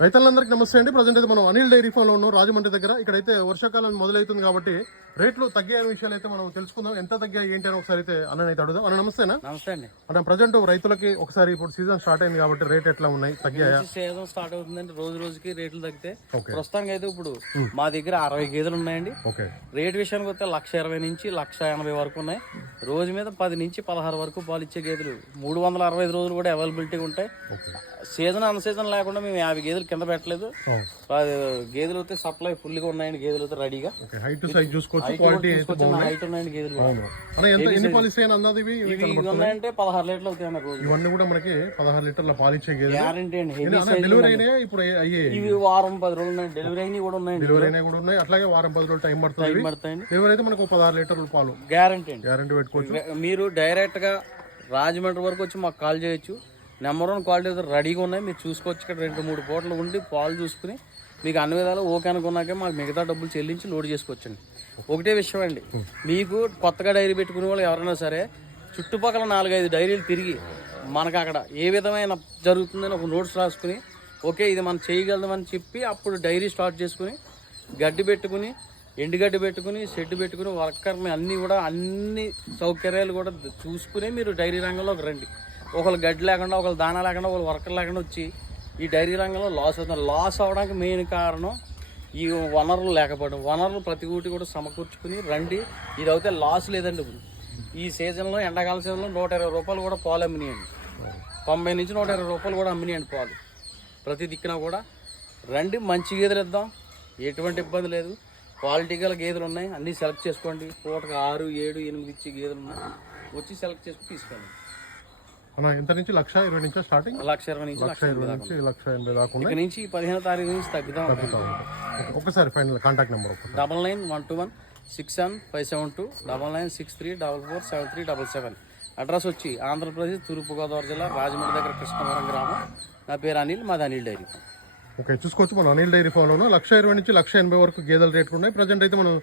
రైతులందరికీ నమస్తే అండి. ప్రజెంట్ అయితే మనం అనిల్ డైరీ ఫామ్ లో ఉన్నాం రాజమండ్రి దగ్గర. ఇక్కడైతే వర్షాకాలం మొదలవుతుంది కాబట్టి రేట్లు తగ్గే విషయాలు అయితే మనం తెలుసుకుందాం. ఎంత తగ్గాయి ఏంటి అని ఒకసారి అయితే అన్నైతే అడుగుదాం. అన్న నమస్తేనా? నమస్తే అండి. అంటే ప్రజెంట్ రైతులకి ఒకసారి ఇప్పుడు సీజన్ స్టార్ట్ అయింది కాబట్టి రేట్ ఎట్లా ఉన్నాయి, తగ్గాయా? సీజన్ స్టార్ట్ అవుతుందండి, రోజు రోజుకి రేట్లు తగ్గితే ప్రస్తుతానికి అయితే ఇప్పుడు మా దగ్గర 60 గేదెలు ఉన్నాయండి. రేట్ విషయానికి వస్తే 1,20,000 నుంచి 1,80,000 వరకు ఉన్నాయి. రోజు మీద 10 నుంచి 16 వరకు పాలు ఇచ్చే గేదెలు 365 రోజులు కూడా అవైలబిలిటీ ఉంటాయి. సీజన్ అన్ సీజన్ లేకుండా మేము 50 గేదెలు కింద పెట్టలేదు. గేదెలు అయితే సప్లై ఫుల్ గా ఉన్నాయండి. గేదెలు అయితే రెడీగా హైట్ సైజ్ చూసుకోవచ్చు, క్వాలిటీ హైట్ ఉన్నాయండి. గేదెలు ఉన్నాయంటే 16 లీటర్లు అవుతాయి రోజు. ఇవన్నీ కూడా మనకి 16 లీటర్ల పాలు ఇచ్చే గేదెలు. గ్యారంటీ అండి. డెలివరీ అయినా ఇప్పుడు ఇవి వారం 10 రోజులు ఉన్నాయి. డెలివరీ అయినా కూడా ఉన్నాయి. డెలివరీ అయినా కూడా ఉన్నాయి. అట్లాగే వారం 10 రోజులు టైం పడుతుంది. డెలివరీ అయితే మనకు 16 లీటర్ల పాలు గ్యారంటీ అండి. గ్యారంటీ పెట్టుకోవచ్చు. మీరు డైరెక్ట్ గా రాజమండ్రి వరకు వచ్చి మాకు కాల్ చేయొచ్చు. నెంబర్ 1 క్వాలిటీ అయితే రెడీగా ఉన్నాయి. మీరు చూసుకోవచ్చు. ఇక్కడ 2-3 పూటలు ఉండి పాలు చూసుకుని మీకు అన్ని విధాలు ఓకే అనుకున్నాకే మాకు మిగతా డబ్బులు చెల్లించి లోడ్ చేసుకోవచ్చండి. ఒకటే విషయం అండి, మీకు కొత్తగా డైరీ పెట్టుకునే వాళ్ళు ఎవరైనా సరే చుట్టుపక్కల 4-5 డైరీలు తిరిగి మనకు అక్కడ ఏ విధమైన జరుగుతుందని ఒక నోట్స్ రాసుకుని ఓకే ఇది మనం చేయగలమని చెప్పి అప్పుడు డైరీ స్టార్ట్ చేసుకుని గడ్డి పెట్టుకుని ఎండుగడ్డి పెట్టుకుని షెడ్ పెట్టుకుని వర్కర్ని అన్ని సౌకర్యాలు కూడా చూసుకుని మీరు డైరీ రంగంలోకి రండి. ఒకళ్ళు గడ్డి లేకుండా, ఒకళ్ళు దానా లేకుండా, ఒకళ్ళు వర్కర్ లేకుండా వచ్చి ఈ డైరీ రంగంలో లాస్ అవుతుంది. లాస్ అవడానికి మెయిన్ కారణం ఈ వనరులు లేకపోవడం. వనరులు ప్రతి ఒక్కటి కూడా సమకూర్చుకుని రండి. ఇది అయితే లాస్ లేదండి. ఇప్పుడు ఈ సీజన్లో ఎండాకాల సీజన్లో 120 రూపాయలు కూడా పాలు అమ్మినాయండి. 90 నుంచి 120 రూపాయలు కూడా అమ్మినాయండి పాలు. ప్రతి దిక్కున కూడా రండి, మంచి గేదెలు ఇద్దాం. ఎటువంటి ఇబ్బంది లేదు. క్వాలిటీ గల గేదెలు ఉన్నాయి. అన్నీ సెలెక్ట్ చేసుకోండి. పూటకు 6, 7, 8 ఇచ్చే గేదెలు ఉన్నాయి. వచ్చి సెలెక్ట్ చేసుకుని తీసుకోండి. ఎంత నుంచి 1,20,000 నుంచి స్టార్టింగ్? 1,20,000 నుంచి 1,80,000 దాకా ఉన్నాయి. ఇక్కడ నుంచి 15వ తారీఖు నుంచి తగ్గుతాం. ఒకసారి ఫైనల్ కాంటాక్ట్ నెంబర్ 99121657 9963447377. అడ్రస్ వచ్చి ఆంధ్రప్రదేశ్ తూర్పుగోదావరి జిల్లా రాజమండ్రి దగ్గర కృష్ణవరం గ్రామం. నా పేరు అనిల్, మాది అనిల్ డైరీ. ఓకే, చూసుకోవచ్చు మన అనిల్ డైరీ ఫామ్లో 1,20,000 నుంచి 1,80,000 వరకు గేదెల రేట్లు ఉన్నాయి. ప్రజెంట్ అయితే మనం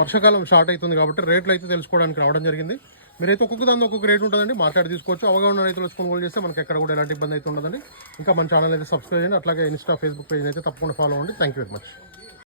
వర్షాకాలం స్టార్ట్ అవుతుంది కాబట్టి రేట్లు అయితే తెలుసుకోవడానికి రావడం జరిగింది. మీరైతే ఒక్కొక్క దాని ఒక్కొక్క రేట్ ఉంటుందండి, మాట్లాడి తీసుకోవచ్చు. అవగాహన రైతులు కొనుగోలు చేస్తే మనకి ఎక్కడ కూడా ఎలాంటి ఇబ్బంది అయితే ఉండదండి. ఇంకా మన ఛానల్ అయితే సబ్స్క్రైబ్ చేయండి. అట్లాగే ఇన్స్టా, ఫేస్బుక్ పేజ్ అయితే తప్పకుండా ఫాలో అవ్వండి. Thank you very much.